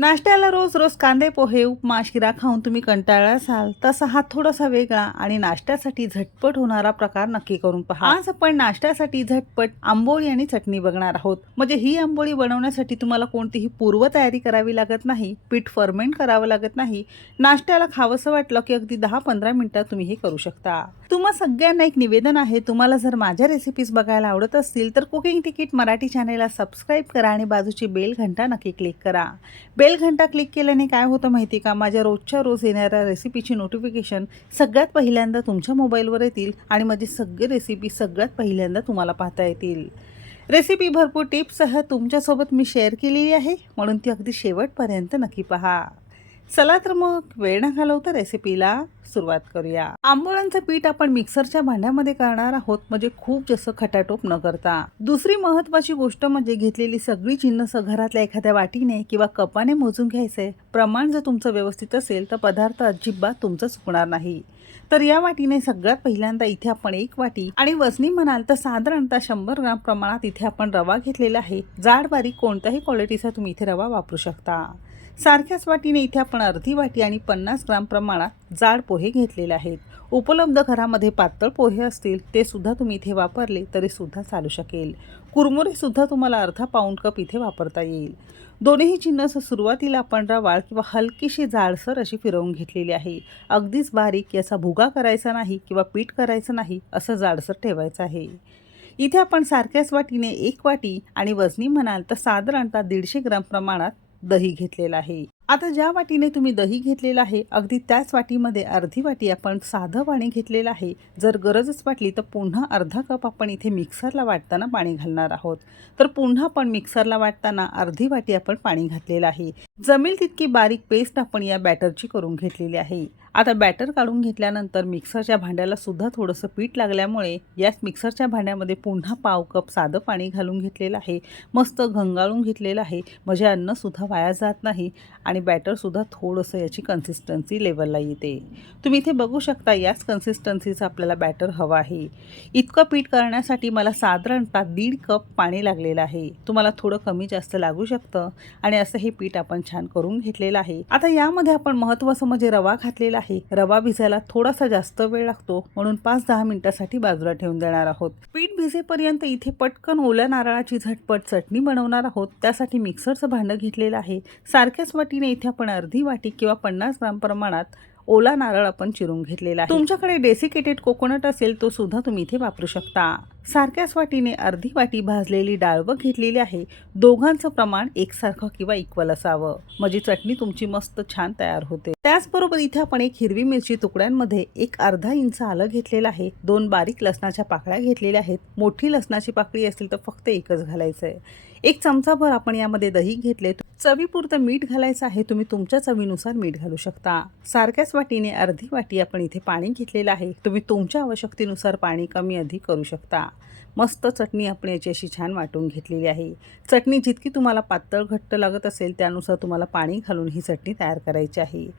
नाश्त्याला रोज रोज कांदे पोहे उपमा शिरा खाऊन तुम्ही कंटाळा असाल तसा हा थोडासा वेगळा आणि नाश्त्यासाठी झटपट होणारा प्रकार नक्की करून पहा. आज आपण नाश्त्यासाठी झटपट आंबोळी आणि चटणी बघणार आहोत. म्हणजे ही आंबोळी बनवण्यासाठी तुम्हाला कोणतीही पूर्व तयारी करावी लागत नाही पीठ फर्मेंट करावं लागत नाही. नाश्त्याला खावंसं वाटलं की अगदी दहा पंधरा मिनिटात तुम्ही हे करू शकता. तुम्हा सगळ्यांना एक निवेदन आहे तुम्हाला जर माझ्या रेसिपीज बघायला आवडत असतील तर कुकिंग तिकीट मराठी चॅनेलला सबस्क्राईब करा आणि बाजूची बेल घंटा नक्की क्लिक करा. बेल घंटा क्लिक केल्याने काय होतं माहिती का? माझ्या रोजच्या रोज येणाऱ्या रेसिपीची नोटिफिकेशन सगळ्यात पहिल्यांदा तुमच्या मोबाईलवर येतील आणि माझी सगळी रेसिपी सगळ्यात पहिल्यांदा तुम्हाला पाहता येतील. रेसिपी भरपूर टिप्ससह तुमच्यासोबत मी शेअर केलेली आहे. म्हणून ती अगदी शेवटपर्यंत नक्की पहा. चला तर मग वेळ न घालवता रेसिपीला सुरुवात करूया. आंबोळ्यांचं पीठ आपण मिक्सरच्या भांड्यामध्ये करणार आहोत म्हणजे खूप जास्त खटाटोप न करता. दुसरी महत्वाची गोष्ट म्हणजे घेतलेली सगळी चिन्ह घरातल्या एखाद्या वाटीने किंवा कपाने मोजून घ्यायचे. प्रमाण जर तुमचं व्यवस्थित असेल तर पदार्थ अजिबात तुमचं चुकणार नाही. तर या वाटीने सगळ्यात पहिल्यांदा इथे आपण एक वाटी आणि वजनी म्हणाल तर साधारणतः शंभर ग्राम प्रमाणात इथे आपण रवा घेतलेला आहे. जाड बारीक कोणत्याही क्वालिटीचा तुम्ही इथे रवा वापरू शकता. सारख्याच वाटीने इथे आपण अर्धी वाटी आणि पन्नास ग्राम प्रमाणात जाड पोहे घेतलेले आहेत. उपलब्ध घरामध्ये पातळ पोहे असतील ते सुद्धा तुम्ही इथे वापरले तरी सुद्धा चालू शकेल. कुरमुरे सुद्धा तुम्हाला अर्धा पाऊंड कप इथे वापरता येईल. दोन्ही जिन्नस सुरुवातीला आपण रवाळ किंवा हलकीशी जाडसर अशी फिरवून घेतलेली आहे. अगदीच बारीक याचा भुगा करायचा नाही किंवा पीठ करायचं नाही असं जाडसर ठेवायचं आहे. इथे आपण सारख्याच वाटीने एक वाटी आणि वजनी म्हणाल तर साधारणतः दीडशे ग्राम प्रमाणात दही घेतलेलं आहे. आता ज्या वाटीने तुम्ही दही घेतलेलं आहे अगदी त्याच वाटीमध्ये अर्धी वाटी आपण साधं पाणी घेतलेलं आहे. जर गरजच वाटली तर पुन्हा अर्धा कप आपण इथे मिक्सरला वाटताना पाणी घालणार आहोत. तर पुन्हा पण मिक्सरला वाटताना अर्धी वाटी आपण पाणी घातलेलं आहे. जमेल तितकी बारीक पेस्ट आपण या बॅटरची करून घेतलेली आहे. आता बॅटर काढून घेतल्यानंतर मिक्सरच्या भांड्याला सुद्धा थोडंसं पीठ लागल्यामुळे याच मिक्सरच्या भांड्यामध्ये पुन्हा पाव कप साधं पाणी घालून घेतलेलं आहे. मस्त घंगाळून घेतलेलं आहे. म्हणजे अन्नसुद्धा वाया जात नाही. आणि बॅटरसुद्धा थोडंसं याची कन्सिस्टन्सी लेवलला येते. तुम्ही इथे बघू शकता याच कन्सिस्टन्सीचं आपल्याला बॅटर हवं आहे. इतकं पीठ करण्यासाठी मला साधारणतः दीड कप पाणी लागलेलं आहे. तुम्हाला थोडं कमी जास्त लागू शकतं आणि असं हे पीठ आपण छान करून घेतलेलं आहे. आता यामध्ये आपण महत्त्वाचं म्हणजे रवा घातलेला आहे. रवा भिजायला थोडासा जास्त वेळ लागतो म्हणून पाच दहा मिनिटासाठी बाजूला ठेवून देणार आहोत. पीठ भिजेपर्यंत इथे पटकन ओल्या नारळाची झटपट चटणी बनवणार आहोत. त्यासाठी मिक्सरचं भांडं घेतलेलं आहे. सारख्याच वाटीने इथे आपण अर्धी वाटी किंवा पन्नास ग्राम प्रमाणात ओला नारळ आपण चिरून घेतलेला आहे. तुमच्याकडे डेसिकेटेड कोकोनट असेल तो सुद्धा तुम्ही इथे वापरू शकता. सारख्याच वाटीने अर्धी वाटी भाजलेली डाळवं घेतलेली आहे. दोघांचं प्रमाण एकसारखं किंवा इक्वल असावं. म्हणजे चटणी तुमची मस्त छान तयार होते. त्याचबरोबर इथे आपण एक हिरवी मिरची तुकड्यांमध्ये एक अर्धा इंच आलं घेतलेलं आहे. दोन बारीक लसणाच्या पाकळ्या घेतलेल्या आहेत. मोठी लसणाची पाकळी असेल तर फक्त एकच घालायचं आहे एक चमचाभर आपण यामध्ये दही घेतले. चवीपुरतं मीठ घालायचं आहे. तुम्ही तुमच्या चवीनुसार मीठ घालू शकता. सारख्याच वाटीने अर्धी वाटी आपण इथे पाणी घेतलेलं आहे. तुम्ही तुमच्या आवश्यकतेनुसार पाणी कमी अधिक करू शकता. मस्त चटणी आपण याची अशी छान वाटून घेतलेली आहे. चटणी जितकी तुम्हाला पातळ घट्ट लागत असेल त्यानुसार तुम्हाला पाणी घालून ही चटणी तयार करायची आहे.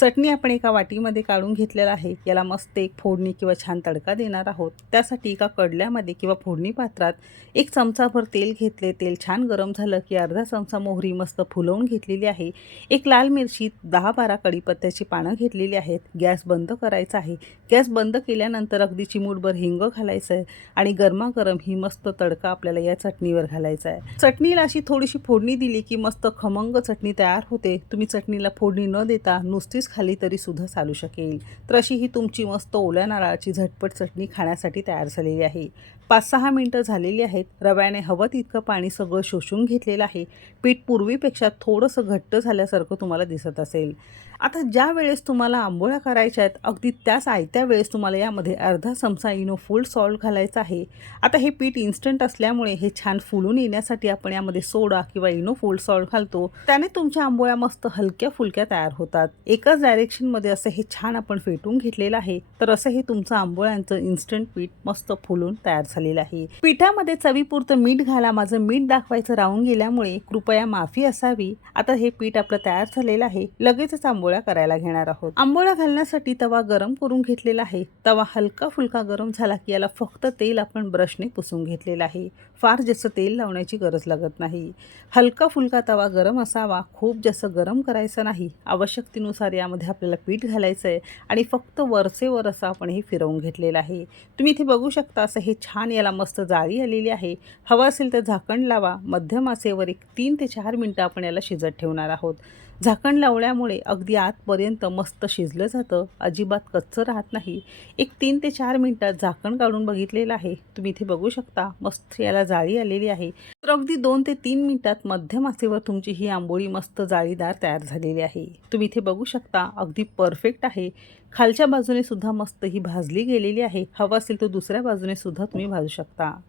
चटणी आपण एका वाटीमध्ये काढून घेतलेला आहे. याला मस्त एक फोडणी किंवा छान तडका देणार आहोत. त्यासाठी एका कडल्यामध्ये किंवा फोडणी पात्रात एक चमचाभर तेल घेतले. तेल छान गरम झालं की अर्धा चमचा मोहरी मस्त फुलवून घेतलेली आहे. एक लाल मिरची दहा बारा कडीपत्त्याची पानं घेतलेली आहेत. गॅस बंद करायचा आहे. गॅस बंद केल्यानंतर अगदी चिमूटभर हिंग घालायचं आहे आणि गरमागरम ही मस्त तडका आपल्याला या चटणीवर घालायचा आहे. चटणीला अशी थोडीशी फोडणी दिली की मस्त खमंग चटणी तयार होते. तुम्ही चटणीला फोडणी न देता नुसतीच खाली तरी सुद्धा चालू शकेल. तर अशी ही तुमची मस्त ओल्या नारळाची झटपट चटणी खाण्यासाठी तयार झालेली आहे. पाच सहा मिनटं झालेली आहेत. रव्याने हवं तितकं पाणी सगळं शोषून घेतलेलं आहे. पीठ पूर्वीपेक्षा थोडंसं घट्ट झाल्यासारखं तुम्हाला दिसत असेल. आता ज्या वेळेस तुम्हाला आंबोळ्या करायच्या आहेत अगदी त्याच आयत्या वेळेस तुम्हाला यामध्ये अर्धा चमचा इनो फुल सॉल्ट घालायचा आहे. आता हे पीठ इन्स्टंट असल्यामुळे हे छान फुलून येण्यासाठी आपण यामध्ये सोडा किंवा इनो फुल सॉल्ट घालतो. त्याने तुमच्या आंबोळ्या मस्त हलक्या फुलक्या तयार होतात. एकाच डायरेक्शनमध्ये असं हे छान आपण फेटून घेतलेलं आहे. तर असं हे तुमचं आंबोळ्यांचं इन्स्टंट पीठ मस्त फुलून तयार झालं. झालेला आहे. पिठामध्ये चवीपुरतं मीठ घाला माझं मीठ दाखवायचं राहून गेल्यामुळे कृपया माफी असावी. आता हे पीठ आपलं तयार झालेलं आहे. लगेचच आंबोळ्या करायला घेणार आहोत. आंबोळ्या घालण्यासाठी तवा गरम करून घेतलेला आहे. तवा हलका फुलका गरम झाला की याला फक्त तेल आपण ब्रशने पुसून घेतलेलं आहे. फार जास्त तेल लावण्याची गरज लागत नाही. हलका फुलका तवा गरम असावा. खूप जास्त गरम करायचा नाही. आवश्यकतेनुसार यामध्ये आपल्याला पीठ घालायचं आहे आणि फक्त वरचे वर असं आपण हे फिरवून घेतलेलं आहे. तुम्ही इथे बघू शकता असं हे छान याला मस्त जाळी आलेली आहे. हवं असेल तर झाकण लावा. मध्यम आचेवर एक तीन ते चार मिनटं आपण याला शिजत ठेवणार आहोत. झाकण लावल्यामुळे अगदी आतपर्यंत मस्त शिजलं जातं. अजिबात कच्चं राहत नाही. एक तीन ते चार मिनटात झाकण काढून बघितलेलं आहे. तुम्ही इथे बघू शकता. मस्त याला जाळी आलेली आहे. अगदी दोन ते तीन मिनिटात मध्यम आचेवर तुमची ही आंबोळी मस्त जाळीदार तयार झालेली आहे. तुम्ही इथे बघू शकता अगदी परफेक्ट आहे. खालच्या बाजूने सुद्धा मस्त ही भाजली गेलेली आहे. हवं असेल तर दुसऱ्या बाजूने सुद्धा तुम्ही भाजू शकता.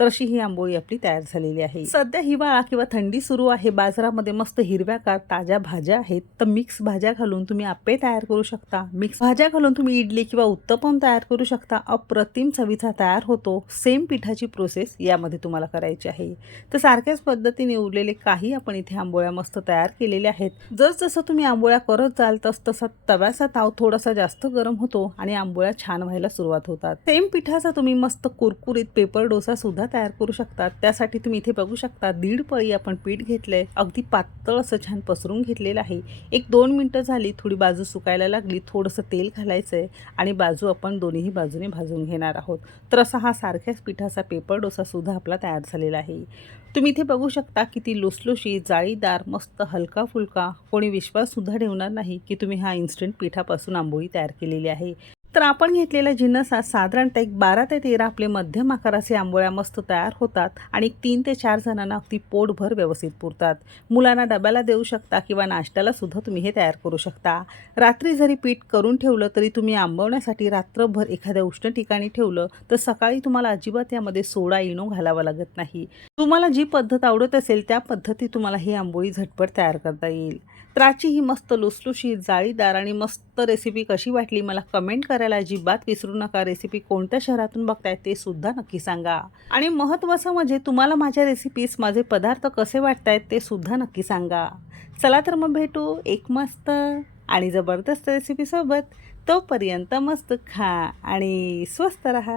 तर अशी ही आंबोळी आपली तयार झालेली आहे. सध्या हिवाळा किंवा थंडी सुरू आहे. बाजारामध्ये मस्त हिरव्याकार ताज्या भाज्या आहेत. तर मिक्स भाज्या घालून तुम्ही आप्पे तयार करू शकता. मिक्स भाज्या घालून तुम्ही इडली किंवा उत्तपम तयार करू शकता. अप्रतिम चवीचा तयार होतो. सेम पिठाची प्रोसेस यामध्ये तुम्हाला करायची आहे. तर सारख्याच पद्धतीने उरलेले काही आपण इथे आंबोळ्या मस्त तयार केलेल्या आहेत. जसजसं तुम्ही आंबोळ्या करत जाल तस तसा तव्याचा ताव थोडासा जास्त गरम होतो आणि आंबोळ्या छान व्हायला सुरुवात होतात. सेम पिठाचा तुम्ही मस्त कुरकुरीत पेपर डोसा सुद्धा तयार करू शकता त्यासाठी तुम्ही इथे बघू शकता दीड पळी आपण पीठ घेतलंय. अगदी पातळ असं छान पसरून घेतलेलं आहे. एक दोन मिनटं झाली थोडी बाजू सुकायला लागली थोडंसं तेल घालायचं आहे आणि बाजू आपण दोन्ही बाजूने भाजून घेणार आहोत. तर असा हा सारख्याच पिठाचा पेपर डोसा सुद्धा आपला तयार झालेला आहे. तुम्ही इथे बघू शकता किती लुसलुशी जाळीदार मस्त हलका फुलका कोणी विश्वाससुद्धा ठेवणार नाही की तुम्ही हा इन्स्टंट पिठापासून आंबोळी तयार केलेली आहे. तर आपण घेतलेल्या हा साधारणतः एक बारा ते तेरा आपले मध्यम आकाराचे आंबोळ्या मस्त तयार होतात आणि तीन ते चार जणांना अगदी पोटभर व्यवस्थित पुरतात. मुलांना डब्याला देऊ शकता किंवा नाश्त्याला सुद्धा तुम्ही हे तयार करू शकता. रात्री जरी पीठ करून ठेवलं तरी तुम्ही आंबवण्यासाठी रात्रभर एखाद्या उष्ण ठिकाणी ठेवलं तर सकाळी तुम्हाला अजिबात यामध्ये सोडा इनो घालावा लागत नाही. तुम्हाला जी पद्धत आवडत असेल त्या पद्धती तुम्हाला ही आंबोळी झटपट तयार करता येईल. तर ही मस्त लुसलुशी जाळीदार आणि मस्त रेसिपी कशी वाटली मला कमेंट करायला अजिबात विसरू नका. रेसिपी कोणत्या शहरातून बघताय ते सुद्धा नक्की सांगा. आणि महत्त्वाचं म्हणजे तुम्हाला माझ्या रेसिपीज माझे पदार्थ कसे वाटतायत ते सुद्धा नक्की सांगा. चला तर मग भेटू एक मस्त आणि जबरदस्त रेसिपीसोबत तोपर्यंत मस्त खा आणि स्वस्त राहा.